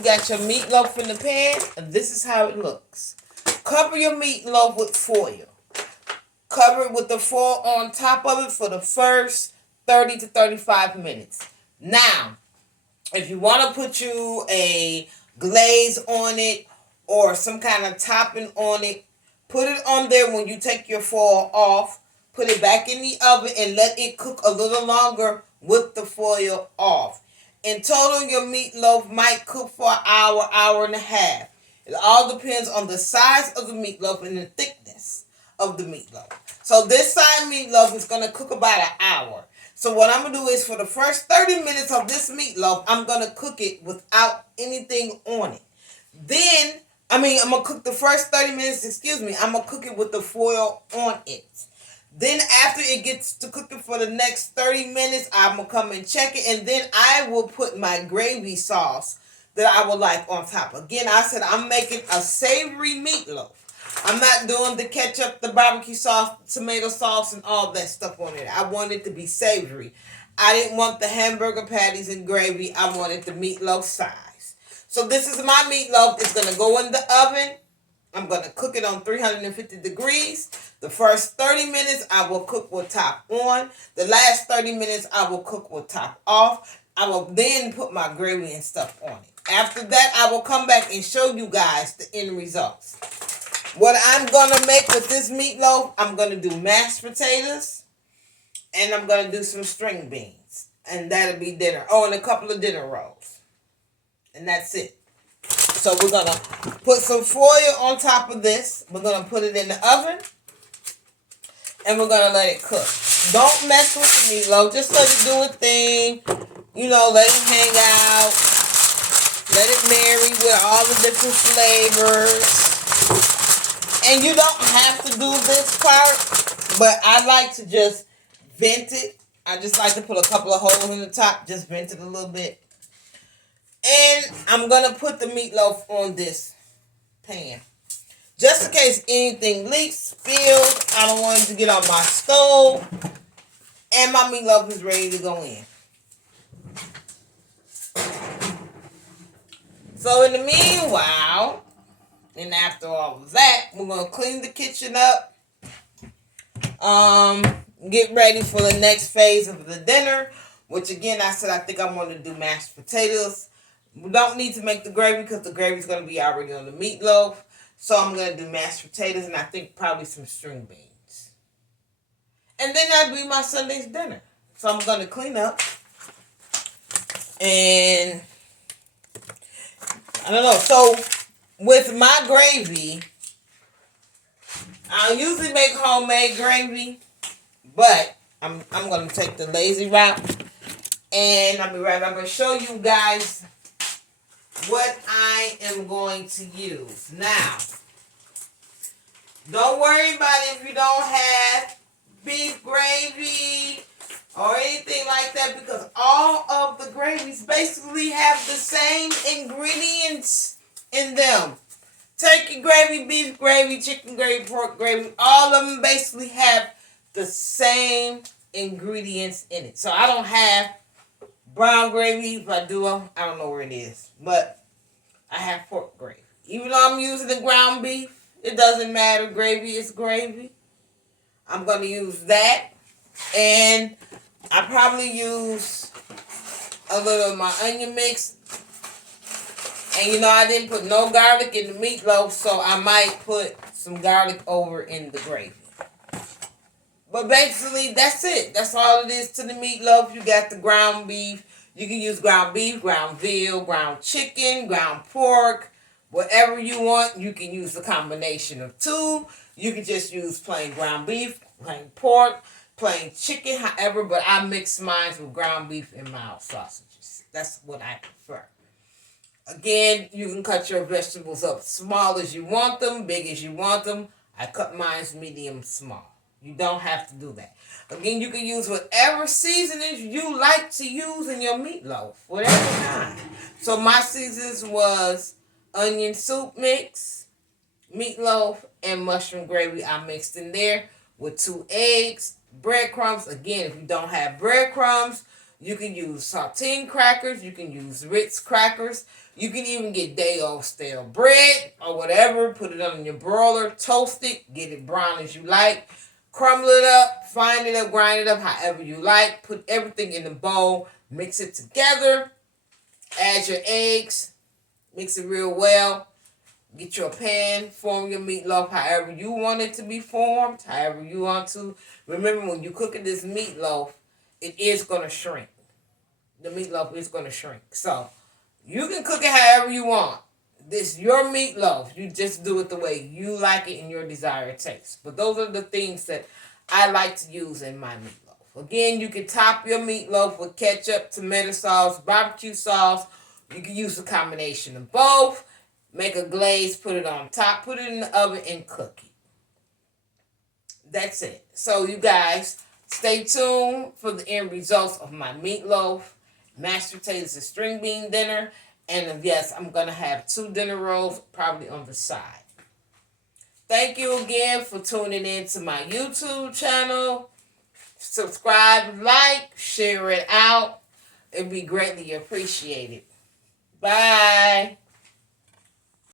You got your meatloaf in the pan, and this is how it looks. Cover your meatloaf with foil. Cover it with the foil on top of it for the first 30 to 35 minutes. Now, if you want to put you a glaze on it or some kind of topping on it, put it on there when you take your foil off. Put it back in the oven and let it cook a little longer with the foil off. In total, your meatloaf might cook for an hour, hour and a half. It all depends on the size of the meatloaf and the thickness of the meatloaf. So this side meatloaf is going to cook about an hour. So what I'm going to do is for the first 30 minutes of this meatloaf, I'm going to cook it without anything on it. I'm going to cook the first 30 minutes, I'm going to cook it with the foil on it. Then after it gets to cooking for the next 30 minutes, I'm going to come and check it. And then I will put my gravy sauce that I would like on top. Again, I said I'm making a savory meatloaf. I'm not doing the ketchup, the barbecue sauce, tomato sauce, and all that stuff on it. I want it to be savory. I didn't want the hamburger patties and gravy. I wanted the meatloaf size. So this is my meatloaf. It's going to go in the oven. I'm going to cook it on 350 degrees. The first 30 minutes, I will cook with top on. The last 30 minutes, I will cook with top off. I will then put my gravy and stuff on it. After that, I will come back and show you guys the end results. What I'm going to make with this meatloaf, I'm going to do mashed potatoes. And I'm going to do some string beans. And that'll be dinner. Oh, and a couple of dinner rolls. And that's it. So we're going to put some foil on top of this. We're going to put it in the oven. And we're going to let it cook. Don't mess with the meatloaf. Just let it do its thing. Let it hang out. Let it marry with all the different flavors. And you don't have to do this part. But I like to just vent it. I just like to put a couple of holes in the top. Just vent it a little bit. And I'm going to put the meatloaf on this pan. Just in case anything leaks, spills, I don't want it to get on my stove. And my meatloaf is ready to go in. So in the meanwhile, and after all of that, we're going to clean the kitchen up. Get ready for the next phase of the dinner. Which again, I said I think I want to do mashed potatoes. We don't need to make the gravy because the gravy is going to be already on the meatloaf. So I'm going to do mashed potatoes and I think probably some string beans. And then that'll be my Sunday's dinner. So I'm going to clean up. And I don't know. So with my gravy, I usually make homemade gravy. But I'm going to take the lazy route. And I'll be right back. I'm going to show you guys what I am going to use. Now, don't worry about it if you don't have beef gravy or anything like that because all of the gravies basically have the same ingredients in them. Turkey gravy, beef gravy, chicken gravy, pork gravy, all of them basically have the same ingredients in it. So I don't have brown gravy. If I do, I don't know where it is. But I have pork gravy. Even though I'm using the ground beef, it doesn't matter. Gravy is gravy. I'm going to use that. And I probably use a little of my onion mix. And I didn't put no garlic in the meatloaf, so I might put some garlic over in the gravy. But basically, that's it. That's all it is to the meatloaf. You got the ground beef. You can use ground beef, ground veal, ground chicken, ground pork. Whatever you want, you can use a combination of two. You can just use plain ground beef, plain pork, plain chicken, however. But I mix mine with ground beef and mild sausages. That's what I prefer. Again, you can cut your vegetables up small as you want them, big as you want them. I cut mine medium small. You don't have to do that. Again, you can use whatever seasonings you like to use in your meatloaf. Whatever kind. So my seasonings was onion soup mix, meatloaf, and mushroom gravy I mixed in there with 2 eggs, breadcrumbs. Again, if you don't have breadcrumbs, you can use saltine crackers. You can use Ritz crackers. You can even get day old stale bread or whatever. Put it on your broiler, toast it, get it brown as you like. Crumble it up, fine it up, grind it up however you like. Put everything in the bowl, mix it together. Add your eggs, mix it real well. Get your pan, form your meatloaf however you want it to be formed, however you want to. Remember, when you're cooking this meatloaf, it is going to shrink. The meatloaf is going to shrink. So, you can cook it however you want. This your meatloaf. You just do it the way you like it in your desired taste. But those are the things that I like to use in my meatloaf. Again, you can top your meatloaf with ketchup, tomato sauce, barbecue sauce. You can use a combination of both. Make a glaze, put it on top, put it in the oven, and cook it. That's it. So, you guys, stay tuned for the end results of my meatloaf, mashed potatoes, and string bean dinner. And yes, I'm going to have 2 dinner rolls probably on the side. Thank you again for tuning in to my YouTube channel. Subscribe, like, share it out. It'd be greatly appreciated. Bye.